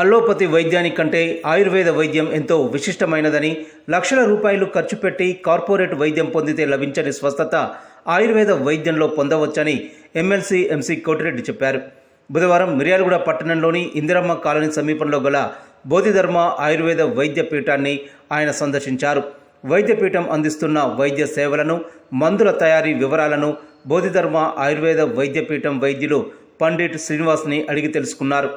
Allopathy వైద్యానికి కంటే ఆయుర్వేద వైద్యం ఎంతో విశిష్టమైనదని లక్షల రూపాయలు ఖర్చు పెట్టి కార్పొరేట్ వైద్యం పొందితే లభించని స్వస్థత ఆయుర్వేద వైద్యంలో పొందవచ్చని ఎమ్మెల్సీ ఎంసీ కోటిరెడ్డి చెప్పారు. బుధవారం మిర్యాలగూడ పట్టణంలోని ఇందిరమ్మ కాలనీ సమీపంలో గల బోధిధర్మ ఆయుర్వేద వైద్య పీఠాన్ని ఆయన సందర్శించారు. వైద్యపీఠం అందిస్తున్న వైద్య సేవలను మందుల తయారీ వివరాలను బోధిధర్మ ఆయుర్వేద వైద్యపీఠం వైద్యులు పండిట్ శ్రీనివాస్ని అడిగి తెలుసుకున్నారు.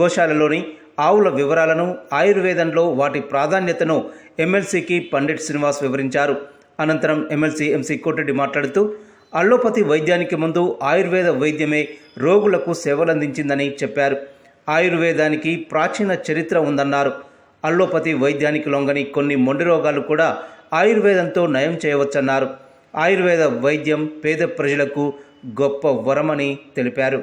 గోశాలలోని ఆవుల వివరాలను ఆయుర్వేదంలో వాటి ప్రాధాన్యతను ఎమ్మెల్సీకి పండిట్ శ్రీనివాస్ వివరించారు. అనంతరం ఎమ్మెల్సీ ఎంసీ కోటిరెడ్డి మాట్లాడుతూ అల్లోపతి వైద్యానికి ముందు ఆయుర్వేద వైద్యమే రోగులకు సేవలందించిందని చెప్పారు. ఆయుర్వేదానికి ప్రాచీన చరిత్ర ఉందన్నారు. అల్లోపతి వైద్యానికి లొంగని కొన్ని మొండి రోగాలు కూడా ఆయుర్వేదంతో నయం చేయవచ్చన్నారు. ఆయుర్వేద వైద్యం పేద ప్రజలకు గొప్ప వరమని తెలిపారు.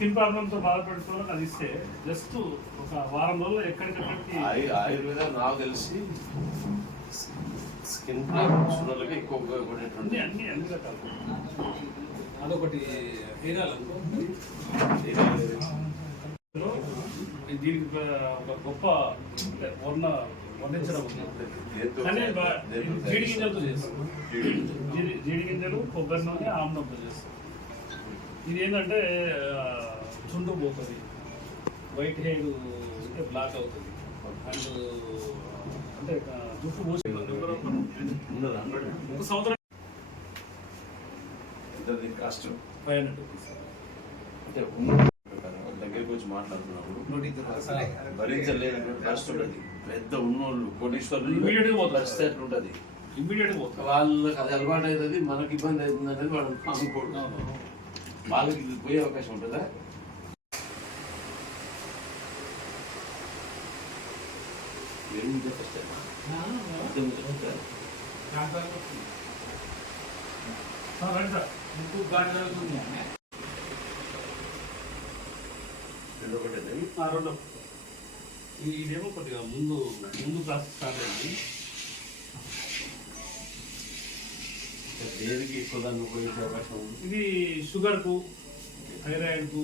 స్కిన్ ప్రాబ్లంతో బాధపడుతున్న అది ఇస్తే జస్ట్ ఒక వారం రోజులు ఎక్కడికక్కడికి ఆయు- ఆయుర్వేదం నాకు తెలిసి స్కిన్ ప్రాబ్లమ్స్ వాళ్ళకి ఎక్కువ అన్ని ఉపయోగపడేటువంటి అన్ని అన్ని రకాలు. అదొకటి దీనికి ఒక- గొప్ప వర్ణ వర్ణించడం జీడి గింజలతో చేస్తాం. జీడి గింజలు. జీడి జీడి గింజలు కొబ్బరి నూనె ఆమ్లంతో చేస్తాం. ఇది ఏంటంటే చుండు పోతుంది. వైట్ హెయిర్ ఉంటే బ్లాక్ అవుతుంది. అండ్ అంటే జుట్టు పోసి? ఒక సంవత్సరం కాస్ట్ ఫైవ్ హండ్రెడ్ రూపీస్. అంటే దగ్గరికి వచ్చి మాట్లాడుతున్నప్పుడు భరించలేనటువంటి పరిస్థితి ఉంటుంది. పెద్ద ఉన్నోళ్ళు కోటీశ్వరులు Immediate గా పోతారు. పరిస్థితి ఎట్లా ఉంటుంది ఇమ్మీడియట్ పోతుంది వాళ్ళకి అది అలవాటు అవుతుంది మనకి ఇబ్బంది అవుతుంది అనేది వాళ్ళు అనుకోడు వాళ్ళకి ఇది పోయే అవకాశం ఉంటుందా మీరు ముందే first time ఆ? ముందే ముందే first వేడి ఆ? రండి రెండో ఇదేమో కొద్దిగా ముందు ముందు క్లాస్ స్టార్ట్ అయింది దేనికి ఎక్కువ ఉపయోగించే అవకాశం ఉంది ఇది షుగర్కు థైరాయిడ్కు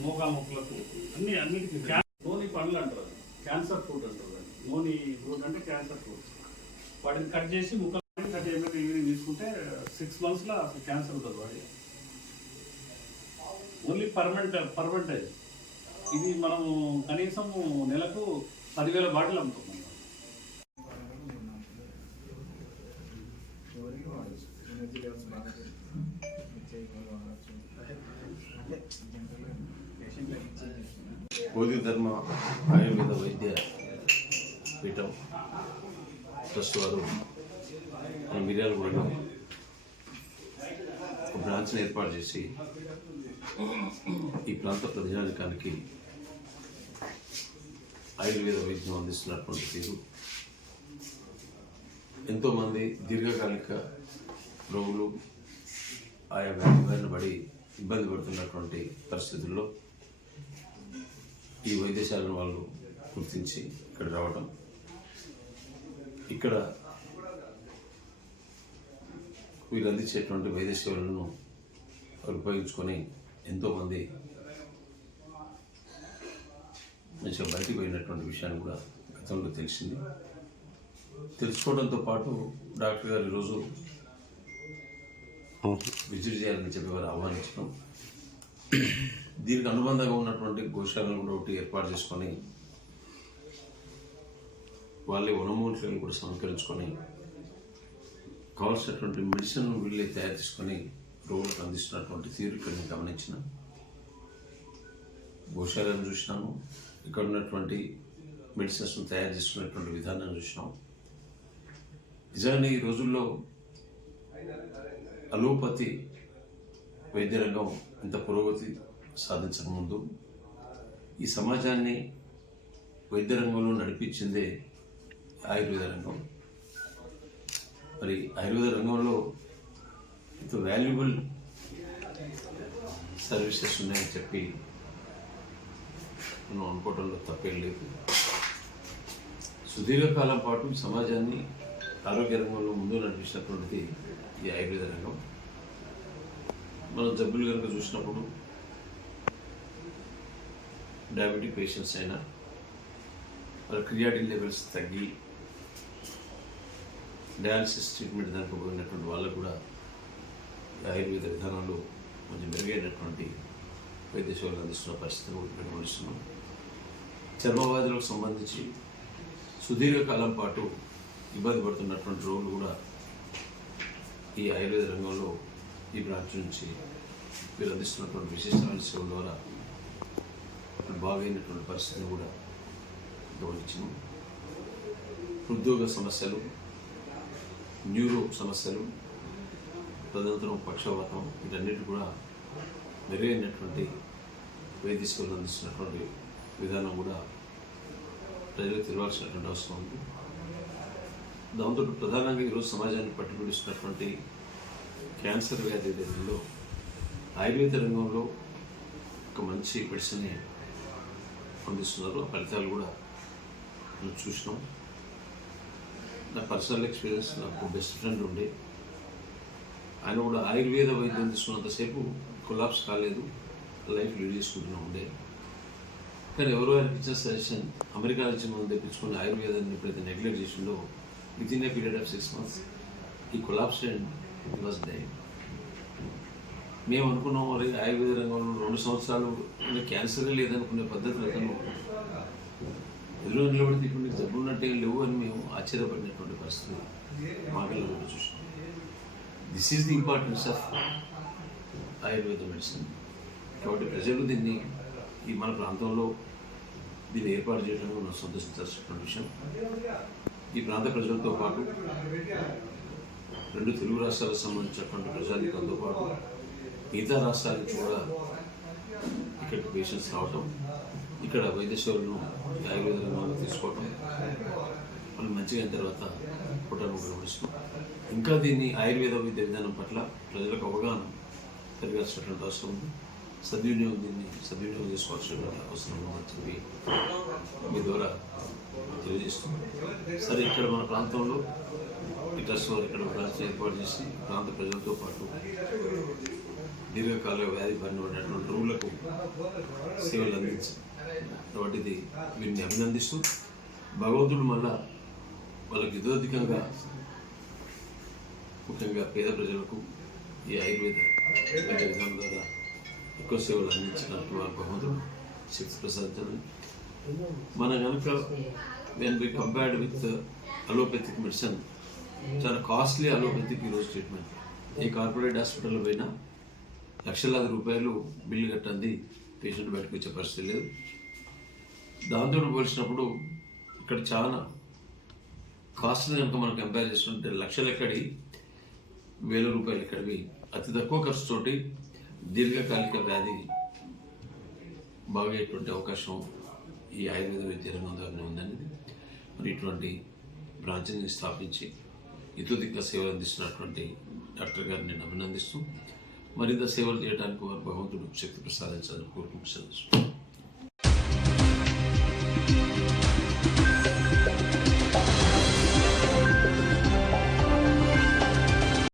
మోకా మొక్కలకు అన్ని అన్నిటికీ క్యాన్ పండ్లు అంటారు క్యాన్సర్ ఫుడ్ అంటారు నోని ఫ్రూట్ అంటే క్యాన్సర్ ఫ్రూట్ వాటిని కట్ చేసి ముక్కలు కట్ చేయబెట్టి ఈవినింగ్ తీసుకుంటే uh, సిక్స్ మంత్స్లో అసలు క్యాన్సర్ ఉంటుంది వాడి. ఓన్లీ పర్మనెంట్ పర్మనెంట్ ఇది మనము కనీసం నెలకు పదివేల బాటిల్ అమ్ముతున్నాం బోధి ధర్మ ఆయుర్వేద వైద్య పీఠం ట్రస్ట్ వారు మన మిర్యాలగూడలో ఒక బ్రాంచ్ని ఏర్పాటు చేసి ఈ ప్రాంత ప్రజానికానికి ఆయుర్వేద వైద్యం అందిస్తున్నటువంటి తీరు ఎంతోమంది దీర్ఘకాలిక రోగులు ఆయా వ్యాధి బారిన పడి ఇబ్బంది పడుతున్నటువంటి పరిస్థితుల్లో ఈ వైద్యశాలను వాళ్ళు గుర్తించి ఇక్కడ రావడం ఇక్కడ వీరు అందించేటువంటి వైద్య సేవలను ఉపయోగించుకొని ఎంతోమంది మంచిగా బయటికి పోయినటువంటి విషయాన్ని కూడా గతంలో తెలిసింది. తెలుసుకోవడంతో పాటు డాక్టర్ గారు ఈరోజు విజిట్ చేయాలని చెప్పి వారు ఆహ్వానించడం. దీనికి అనుబంధంగా ఉన్నటువంటి గోశాలను కూడా ఒకటి ఏర్పాటు చేసుకొని వాళ్ళే వనమూలికలను కూడా సమకరించుకొని కావాల్సినటువంటి మెడిసిన్ వీళ్ళే తయారు చేసుకొని రోగులకు అందిస్తున్నటువంటి తీరు ఇక్కడ నేను గమనించిన. గోశాలను చూసినాము. ఇక్కడ ఉన్నటువంటి మెడిసిన్స్ను తయారు చేసుకునేటువంటి విధానాన్ని చూసినాం. నిజాన్ని ఈ రోజుల్లో అలోపతి వైద్య రంగం ఇంత పురోగతి సాధించక ముందు ఈ సమాజాన్ని వైద్య రంగంలో నడిపించిందే ఆయుర్వేద రంగం. మరి ఆయుర్వేద రంగంలో ఇంత వాల్యుబుల్ సర్వీసెస్ ఉన్నాయని చెప్పి మనం అనుకోవడంలో తప్పేం లేదు. సుదీర్ఘకాలం పాటు సమాజాన్ని ఆరోగ్య రంగంలో ముందు నడిపించినటువంటిది ఈ ఆయుర్వేద రంగం. మనం జబ్బులు కనుక చూసినప్పుడు డయాబెటిక్ పేషెంట్స్ అయినా వాళ్ళ క్రియాటిన్ లెవెల్స్ తగ్గి డయాలసిస్ ట్రీట్మెంట్ దానికి పోయినటువంటి వాళ్ళకు కూడా ఆయుర్వేద విధానాలు కొంచెం మెరుగైనటువంటి వైద్య సేవలు అందిస్తున్న పరిస్థితిని కూడా గమనిస్తున్నాం. చర్మవ్యాధులకు సంబంధించి సుదీర్ఘకాలం పాటు ఇబ్బంది పడుతున్నటువంటి రోగులు కూడా ఈ ఆయుర్వేద రంగంలో ఈ బ్రాంచ్ నుంచి వీరు అందిస్తున్నటువంటి విశిష్టమైన సేవల ద్వారా బాగైనటువంటి పరిస్థితిని కూడా గమనించాము ఉద్యోగ సమస్యలు న్యూరో సమస్యలు తదనంతరం పక్షవాతం వీటన్నిటి కూడా మెరుగైనటువంటి వైద్య సేవలు అందిస్తున్నటువంటి విధానం కూడా ప్రజలకు తెలియాల్సినటువంటి అవసరం ఉంది. దాంతో ప్రధానంగా ఈరోజు సమాజాన్ని పట్టుబడిస్తున్నటువంటి క్యాన్సర్ వ్యాధి దగ్గరలో ఆయుర్వేద రంగంలో ఒక మంచి మెడిసిన్ని అందిస్తున్నారు. ఆ ఫలితాలు కూడా మనం చూసినాం. నా పర్సనల్ ఎక్స్పీరియన్స్ నాకు బెస్ట్ ఫ్రెండ్ ఉండే. ఆయన కూడా ఆయుర్వేద వైద్యం తీసుకున్నంతసేపు కొలాప్స్ కాలేదు. లైఫ్ లీడ్ చేసుకుంటూనే ఉండే. కానీ ఎవరో ఆయనకి ఇచ్చిన సజెషన్ అమెరికా నుంచి మనం తెప్పించుకుని ఆయుర్వేదాన్ని ఎప్పుడైతే నెగ్లెక్ట్ చేసిందో with in a period of six months ఈ కొలాప్స్ అండ్ వాజ్ డై మేము అనుకున్నాం మరి ఆయుర్వేద రంగంలో రెండు సంవత్సరాలు క్యాన్సరే లేదనుకునే పద్ధతులు అతను ఎదురు నిలబడితే ఇప్పుడు నీకు ఉన్నట్టే లేవు అని మేము ఆశ్చర్యపడినటువంటి పరిస్థితి మాకెళ్ళ చూసాం this is the importance of Ayurveda medicine కాబట్టి ప్రజలు దీన్ని ఈ మన ప్రాంతంలో దీన్ని ఏర్పాటు చేయడం మనం సంతోషించాల్సినటువంటి విషయం. ఈ ప్రాంత ప్రజలతో పాటు రెండు తెలుగు రాష్ట్రాలకు సంబంధించినటువంటి ప్రజాధికారులతో పాటు మిగతా రాష్ట్రాలకు కూడా ఇక్కడికి పేషెంట్స్ రావటం ఇక్కడ వైద్య సేవలను ఆయుర్వేద రంగంలో తీసుకోవటం వాళ్ళు మంచిగా అయిన తర్వాత పుట్టడం గమనిస్తున్నాం. ఇంకా దీన్ని ఆయుర్వేద వైద్య విధానం పట్ల ప్రజలకు అవగాహన కలిగాల్సినటువంటి అవసరం ఉంది. సద్వినియోగం దీన్ని సద్వినియోగం చేసుకోవాల్సినటువంటి అవసరం ఉందని చెప్పి మీ ద్వారా తెలియజేస్తుంది సరే ఇక్కడ మన ప్రాంతంలో ఈ ట్రస్ట్ వారు ఇక్కడ ఏర్పాటు చేసి ప్రాంత ప్రజలతో పాటు దీర్ఘకాల వ్యాధి పడినటువంటి రోగులకు సేవలు అందించి కాబట్టి వీరిని అభినందిస్తూ భగవంతుడు మళ్ళా వాళ్ళకి ఇతోధికంగా ముఖ్యంగా పేద ప్రజలకు ఈ ఆయుర్వేద విధానం ద్వారా ఎక్కువ సేవలు అందించినట్టు వారు భగవంతుడు. శక్తి ప్రసాదించాలని మన కనుక when be compared with allopathic medicine చాలా కాస్ట్లీ అలోపతిక్ ఈరోజు ట్రీట్మెంట్ ఏ కార్పొరేట్ హాస్పిటల్లో పోయినా లక్షలాది రూపాయలు బిల్లు కట్టంది పేషెంట్ బయటకు వచ్చే పరిస్థితి లేదు. దాంతో పోల్చినప్పుడు ఇక్కడ చాలా కాస్ట్ని కనుక మనం కంపేర్ చేసుకుంటే లక్షలు ఎక్కడి వేల రూపాయలు ఎక్కడివి అతి తక్కువ ఖర్చుతోటి దీర్ఘకాలిక వ్యాధి బాగయ్యేటువంటి అవకాశం ఈ ఆయుర్వేద విద్య రంగం ద్వారా ఉందని మరి ఇటువంటి బ్రాంచ్ని స్థాపించి ఇతోదిక్క సేవలు అందిస్తున్నటువంటి డాక్టర్ గారిని నేను అభినందిస్తూ మరింత సేవలు చేయడానికి వారు భగవంతుడు శక్తి ప్రసాదించాలని కోరుకుంటున్నాను